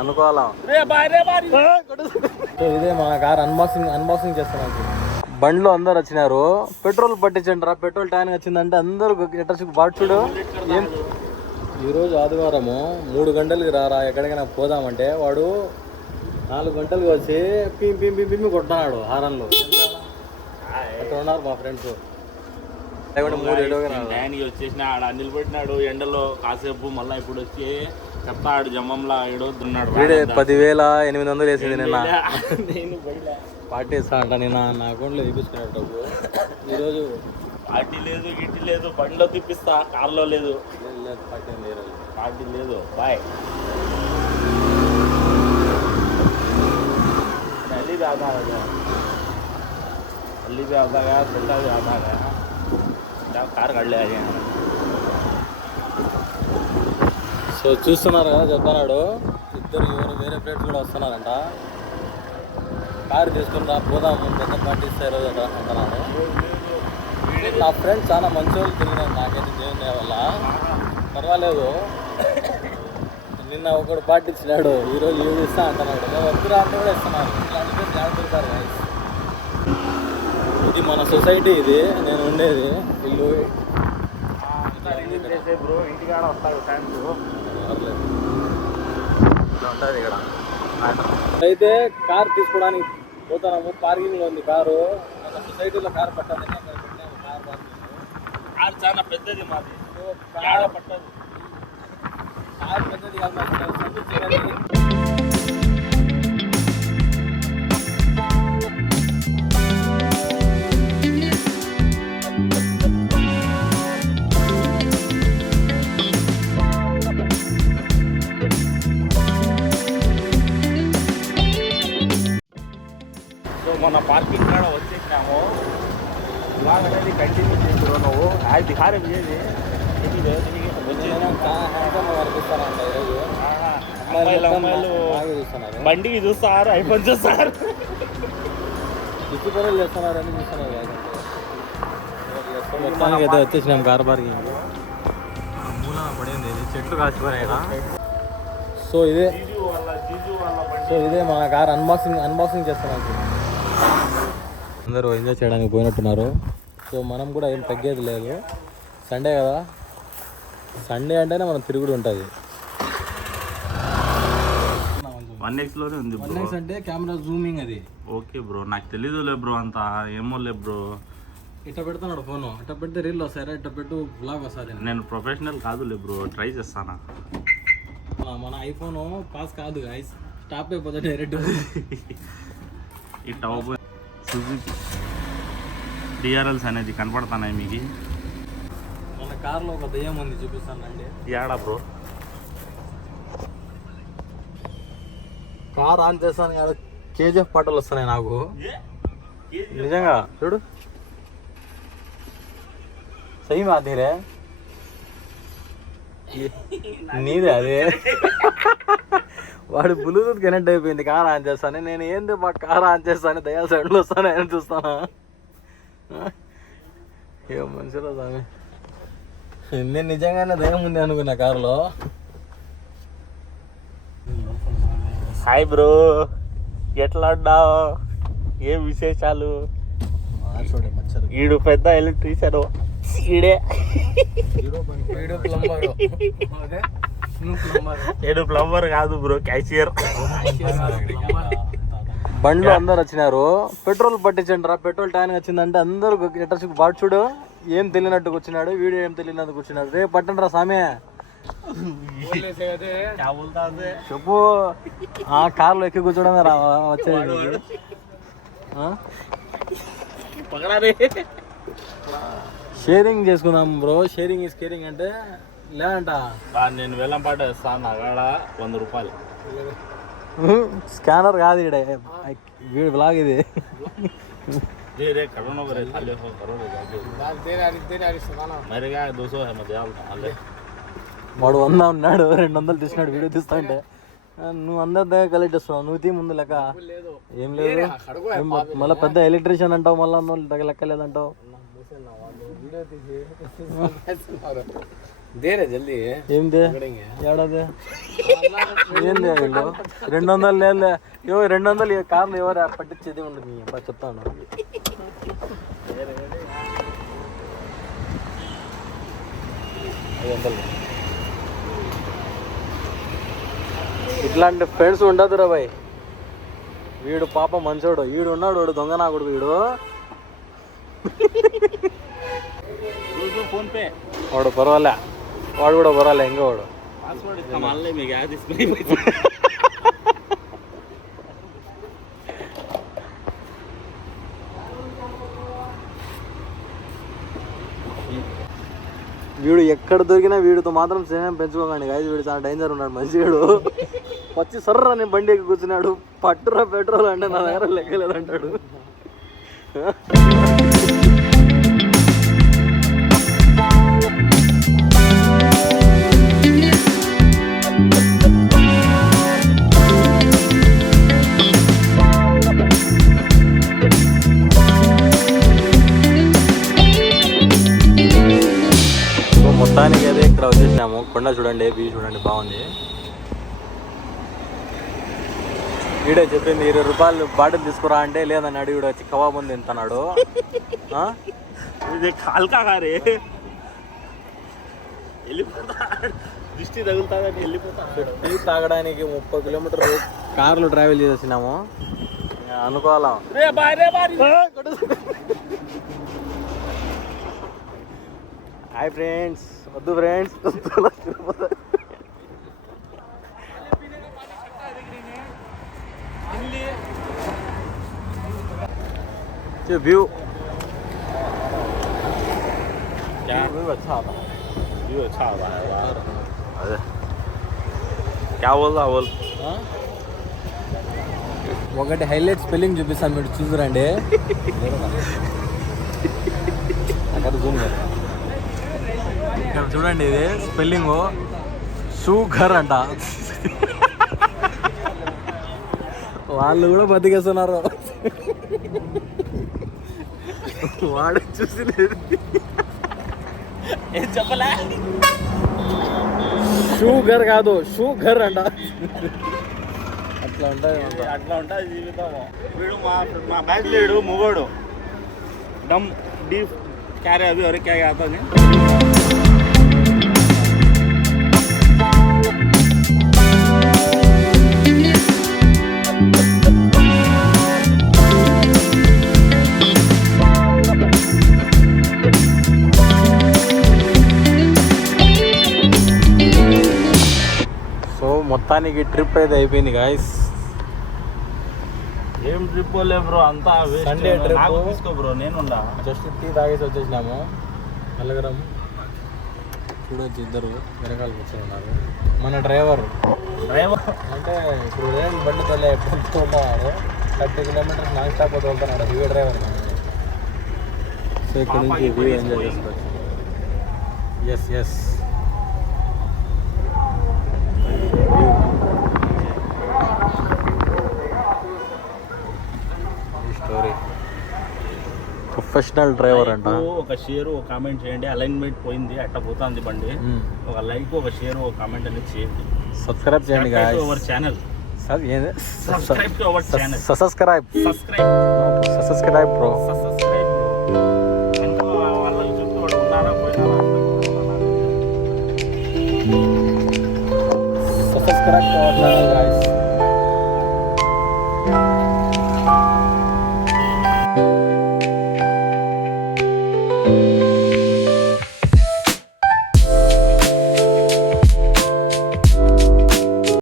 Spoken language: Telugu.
అనుకోవాలా. ఇదే మన కార్ అన్బాక్సింగ్ చేస్తున్నాం. బండ్లో అందరు వచ్చినారు. పెట్రోల్ పట్టించండి రా, పెట్రోల్ ట్యాంక్ వచ్చిందంటే అందరూ బాటు చూడు. ఏం ఈరోజు ఆదివారము 3 గంటలకి రారా ఎక్కడికైనా పోదామంటే వాడు 4 గంటలకు వచ్చి పిమ్మి కొడుతున్నాడు హారన్లు. అట్లా ఉన్నారు మా ఫ్రెండ్స్. వచ్చేసిన ఆడ నిలబెట్టినాడు ఎండలో కాసేపు, మళ్ళీ ఇప్పుడు వచ్చి చెప్తాడు జమ్మంలా ఏడవుతున్నాడు. 10,800 వేసింది నిన్న. పార్టీ ఇస్తా అంట నిన్న నా అకౌంట్లో తీపించుకున్నాడు డబ్బు. ఈరోజు పార్టీ లేదు, గిట్టి లేదు, బండిలో తిప్పిస్తా, కార్లో లేదు. పార్టీ లేదు. బాయ్. अली भी आधा है, अली भी आधा गया, छोटा भी आधा गया. కార్ కడలే. సో చూస్తున్నారు కదా, చెప్తున్నాడు ఇద్దరు ఎవరు వేరే ఫ్రెండ్స్ కూడా వస్తున్నారంట. కారు తీసుకుని పోదాము పెద్ద పార్టీ ఇస్తారు అంటున్నాను. నా ఫ్రెండ్స్ చాలా మంచి వాళ్ళు తిరిగినారు నాకైతే జైన్ వల్ల. పర్వాలేదు. నిన్న ఒకడు పార్టీ ఇచ్చినాడు, ఈరోజు ఏది ఇస్తా అంటున్నాడు. నేను వద్దురా అంటే కూడా ఇస్తున్నాను. ఇట్లాంటి జాగ్రత్తారు. ఇది మన సొసైటీ, ఇది నేను ఉండేది ఇల్లు. బ్రో ఇంటికాడ వస్తాడు టైంకు ఉంటుంది ఇక్కడ. అయితే కార్ తీసుకోవడానికి పోతున్నాము. పార్కింగ్లో ఉంది కారు. మన సొసైటీలో కార్ పట్టాలని అక్కడ పెట్టాము. కార్ చాలా పెద్దది మాది, పట్టదు. కార్ పెద్దది కాదు. మొన్న పార్కింగ్ కాడ వచ్చేసినాము. ఇవాళ అనేది కంటిన్యూ చేసారు. నువ్వు అది బిహారం చేసి బండికి చూస్తారు, ఐఫోన్ చూస్తారు, పిచ్చి పనులు చేస్తున్నారు అని చూస్తున్నారు. మొత్తానికి అయితే వచ్చేసినాం కార్ పార్కింగ్. మూల పడింది, చెట్లు కాసిపోయినాయి. సో ఇదే మన కార్ అన్బాక్సింగ్ చేస్తున్నాం. అందరూ ఎంజాయ్ చేయడానికి పోయినట్టున్నారు. సో మనం కూడా ఏం తగ్గేది లేదు. సండే కదా, సండే అంటేనే మనం తిరుగుడు ఉంటుంది. 1x లోనే ఉంది. 1x అంటే కెమెరా జూమింగ్ అది. ఓకే బ్రో, నాకు తెలీదులే బ్రో, అంత ఏమో లే బ్రో. ఇట్లా పెడుతున్నాడు ఫోను, ఇట్లా పెడితే రీల్ వస్తారా, ఇట్లా పెట్టు బ్లాగ్ వస్తుంది. నేను ప్రొఫెషనల్ కాదులే బ్రో, ట్రై చేస్తానా. మన ఐఫోన్ పాస్ కాదు గైస్, స్టాప్ అయిపోతుంది డైరెక్ట్. ఈ టాప్ సుజుకి డిఆర్ఎల్స్ అనేది కనపడుతున్నాయి మీకు. మన కార్లో ఒక దయ్యం ఉంది, చూపిస్తానండి. యాడా బ్రో? కార్ ఆన్ చేస్తాను కదా, కేజీఎఫ్ పాటలు వస్తున్నాయి నాకు నిజంగా. చూడు సही में आती रे, నీదే అదే. వాడు బ్లూటూత్ కనెక్ట్ అయిపోయింది. కార్ ఆన్ చేస్తాను నేను. ఏంది మా కార్ ఆన్ చేస్తాను, దయా సైడ్లో వస్తాను అని చూస్తాను. ఏం మనుషులో స్వామి. నేను నిజంగానే దయ్యం ఉంది అనుకున్నా కారులో. హాయ్ బ్రో, ఎట్లా ఉన్నావు? ఏం విశేషాలు? ఈడు పెద్ద ఎలక్ట్రీషియన్, ఈడే ఏడు ప్లంబర్ కాదు బ్రో, క్యాషియర్. బండ్లో అందరు వచ్చినారు. పెట్రోల్ పట్టించండి రా, పెట్రోల్ ట్యాంక్ వచ్చిందంటే అందరూ బాటు చూడు. ఏం తెలియనట్టు కూర్చున్నాడు వీడు, ఏం తెలియనట్టు కూర్చున్నాడు. రే పట్టండి రా సామే, చెప్పు. కార్లో ఎక్కి కూర్చోడమే రా వచ్చేది. షేరింగ్ చేసుకుందాం బ్రో. షేరింగ్ ఈస్ కేరింగ్ అంటే లేదంట. నేను వెళ్ళం పాట వేస్తాను, అక్కడ 100 రూపాయలు. స్కానర్ కాదు ఇక్కడ, వీడు బ్లాగ్ ఇది. వాడు 100 ఉన్నాడు, 200 తీసినాడు వీడియో తీస్తా అంటే. నువ్వు అందరి దగ్గర కలెక్ట్ చేస్తున్నావు, నువ్వు తీ ముందు లెక్క. ఏం లేదు, మళ్ళీ పెద్ద ఎలక్ట్రీషియన్ అంటావు, మళ్ళీ దగ్గర లెక్క లేదంటావు. దేరే జల్దీ ఏంది ఏడాది ఏంది వీళ్ళు 200 లేదు 200 కార్లు ఎవరు పట్టించేది ఉండదు అబ్బా చెప్తాను ఇట్లాంటి ఫ్రెండ్స్ ఉండదురా బాయ్ వీడు పాప మంచోడు వీడు ఉన్నాడు వాడు దొంగ నాకుడు వీడు ఫోన్ పే వాడు పర్వాలే వాడు కూడా పర్వాలే ఇంకా వాడు పాస్వర్డ్ ఇస్తా మళ్ళీ మీకు యాడ్ తీసుకుని వీడు ఎక్కడ దొరికినా వీడితో మాత్రం స్నేహం పెంచుకోకండి గాయస్ వీడు చాలా డేంజర్ ఉన్నాడు మంచివాడు వచ్చి సర్రా నేను బండి ఎక్కి కూర్చున్నాడు పట్టురా పెట్రోల్ అంటే నా దగ్గర లెక్కలేదు అంటాడు మొత్తానికి అయితే ఇక్కడ వచ్చేసినాము కొండ చూడండి వ్యూ చూడండి బాగుంది వీడే చెప్పింది 20 రూపాయలు బాటిల్ తీసుకురా అంటే లేదని అడిగి వచ్చి కబాబ్ ఉంది తింటున్నాడు ఇది కాల్కారే వెళ్ళిపోతా దిష్టి తగులుతాదని వెళ్ళిపోతా టీ తాగడానికి 30 కిలోమీటర్లు కార్లు ట్రావెల్ చేసినాము అనుకోవాలా హాయ్ ఫ్రెండ్స్ వద్దు ఫ్రెండ్స్ व्यू व्यू अच्छा आता है व्यू अच्छा आता है अरे क्या बोल रहा बोल ఒకటి హైలైట్ స్పెల్లింగ్ చూపిస్తాను మీరు చూసురండి అక్కడ జూమ్ ఇక్కడ చూడండి ఇది స్పెల్లింగ్ షూగర్ అంట వాళ్ళు కూడా బతికేస్తున్నారు వాడు చూసి ఏం చెప్పలే షూగర్ కాదు షూగర్ అంట అట్లా ఉంటాయి అట్లా ఉంటుంది జీవితం వీడు మా బ్యాచ్ లేడు మొగోడు డమ్ డీప్ క్యారీ అవి ఎవరికి క్యారీ అవుతుంది మొత్తానికి ట్రిప్ అయితే అయిపోయింది గాయస్ ఏం ట్రిప్ లే బ్రో అంతా సండే ట్రిప్ తీసుకో బ్రో నేను జస్ట్ టీ తాగేసి వచ్చేసినాము నలుగురం చూడొచ్చు ఇద్దరు వెనకాల కూర్చొని ఉన్నారు మన డ్రైవర్ అంటే ఇప్పుడు ఏం బండి తోలే వెళ్తున్నాడు 30 కిలోమీటర్స్ నాన్ స్టాప్ తోలుతున్నాడు హెవీ డ్రైవర్ సో ఇక్కడ నుంచి వ్యూ ఎంజాయ్ చేసుకోవచ్చు ఎస్ స్టోరీ ప్రొఫెషనల్ డ్రైవర్ అంట ఒక షేర్ ఒక కామెంట్ చేయండి అలైన్మెంట్ పోయింది అట్ట పోతుంది బండి ఒక లైక్ ఒక షేర్ ఒక కామెంట్ అనేది చేయండి సబ్స్క్రైబ్ చేయండి guys our channel subscribe to our channel subscribe bro subscribe bro ఎంత వాళ్ళకి చుట్టూ వాడు ఉన్నారా పోయినారా subscribe to our channel guys